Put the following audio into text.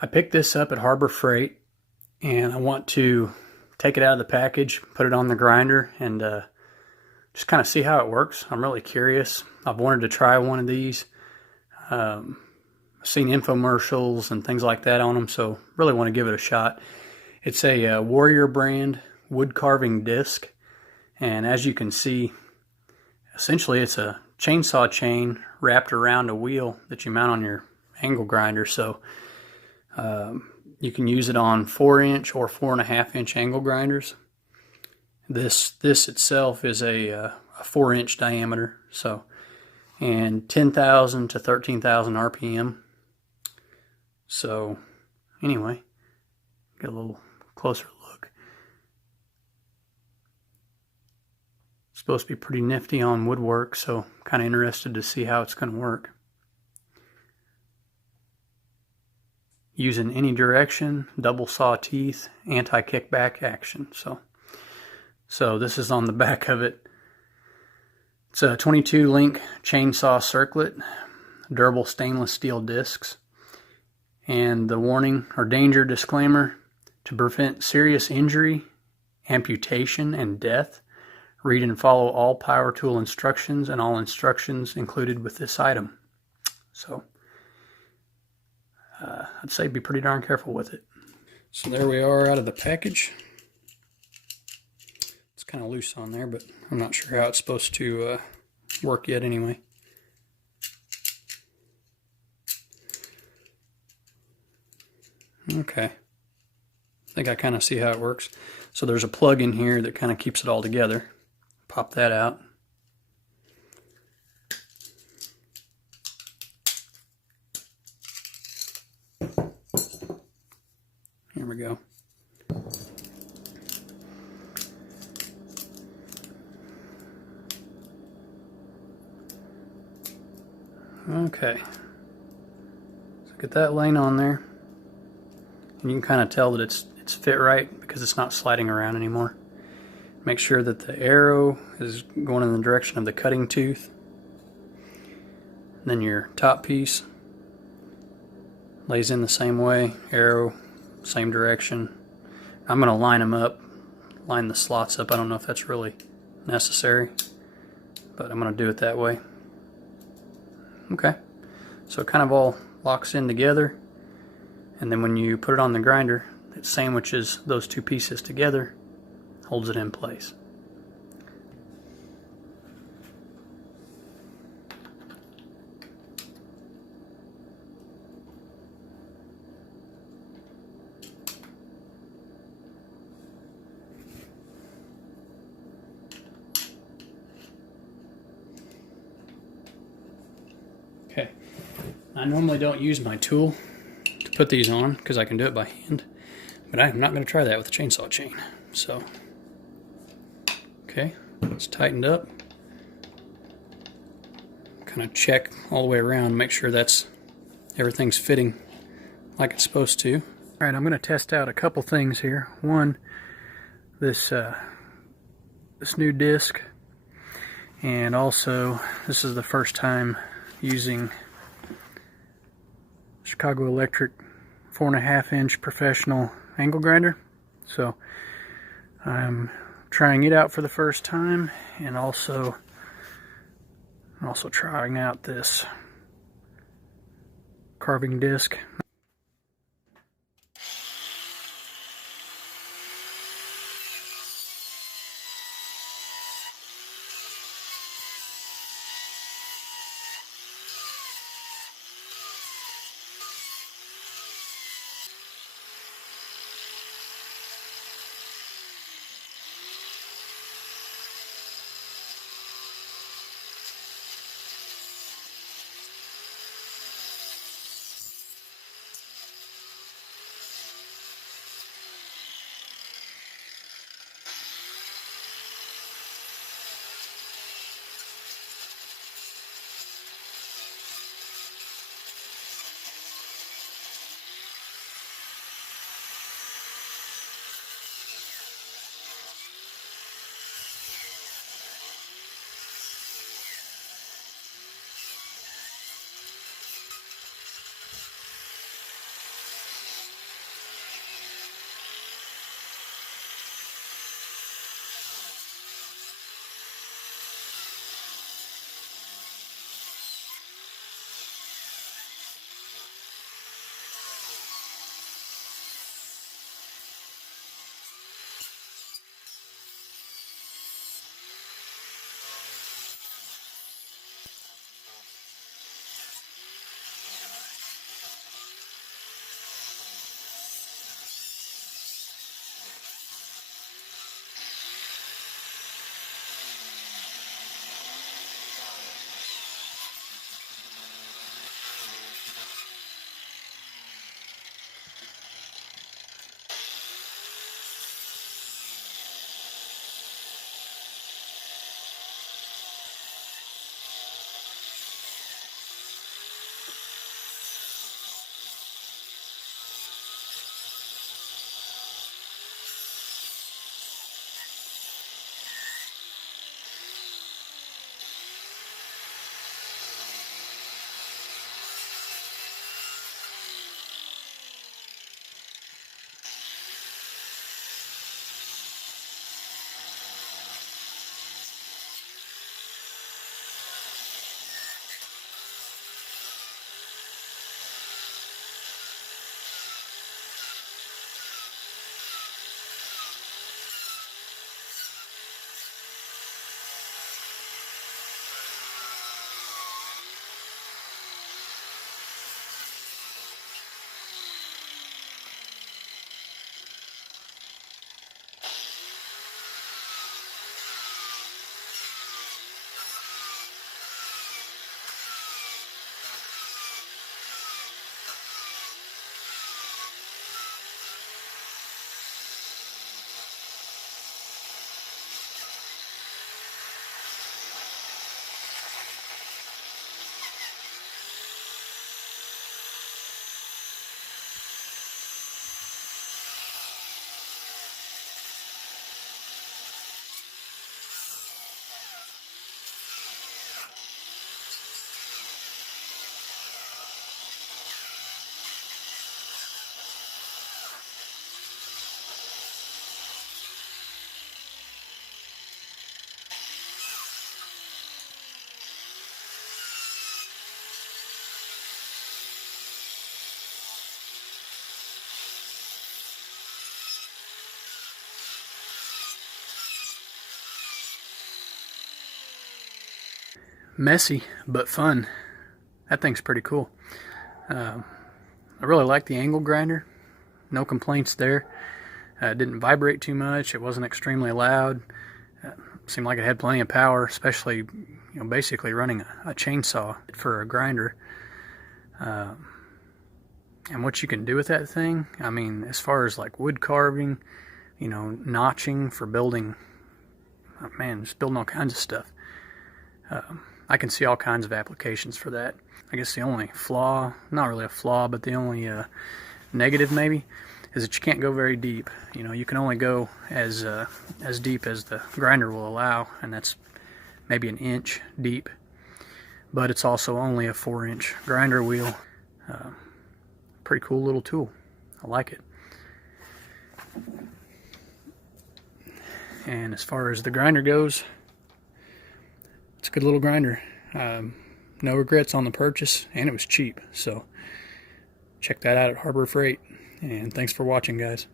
I picked this up at Harbor Freight, and I want to take it out of the package, put it on the grinder, and just kind of see how it works. I'm really curious. I've wanted to try one of these. I've seen infomercials and things like that on them, so really want to give it a shot. It's a Warrior brand wood carving disc, and as you can see, essentially it's a chainsaw chain wrapped around a wheel that you mount on your angle grinder. So you can use it on 4-inch or 4.5-inch angle grinders. This itself is a 4-inch diameter, so, and 10,000 to 13,000 RPM. So anyway, get a little closer look. It's supposed to be pretty nifty on woodwork, so I'm kind of interested to see how it's going to work. Using any direction, double saw teeth, anti-kickback action. So this is on the back of it. It's a 22-link chainsaw circlet, durable stainless steel discs, and the warning or danger disclaimer: to prevent serious injury, amputation, and death, read and follow all power tool instructions and all instructions included with this item. So I'd say be pretty darn careful with it. So there we are out of the package. It's kind of loose on there, but I'm not sure how it's supposed to work yet anyway. Okay, I think I kind of see how it works. So there's a plug in here that kind of keeps it all together. Pop that out. Here we go. Okay, so get that laying on there, and you can kind of tell that it's fit right because it's not sliding around anymore. Make sure that the arrow is going in the direction of the cutting tooth. And then your top piece lays in the same way, arrow, same direction. I'm going to line them up, line the slots up. I don't know if that's really necessary, but I'm going to do it that way. Okay, so it kind of all locks in together, and then when you put it on the grinder, it sandwiches those two pieces together, holds it in place. Okay, I normally don't use my tool to put these on because I can do it by hand, but I'm not going to try that with a chainsaw chain. So, okay, it's tightened up. Kind of check all the way around, make sure everything's fitting like it's supposed to. All right, I'm going to test out a couple things here. One, this new disc, and also this is the first time using Chicago Electric 4.5-inch professional angle grinder. So I'm trying it out for the first time, and also trying out this carving disc. Messy, but fun. That thing's pretty cool. I really like the angle grinder. No complaints there. It didn't vibrate too much. It wasn't extremely loud. Seemed like it had plenty of power, especially, basically running a chainsaw for a grinder. And what you can do with that thing, I mean, as far as like wood carving, notching for building, just building all kinds of stuff. I can see all kinds of applications for that. I guess the only flaw, not really a flaw, but the only negative maybe, is that you can't go very deep. You can only go as deep as the grinder will allow, and that's maybe an inch deep. But it's also only a 4-inch grinder wheel. Pretty cool little tool. I like it. And as far as the grinder goes, it's a good little grinder. No regrets on the purchase, and it was cheap. So check that out at Harbor Freight. And thanks for watching, guys.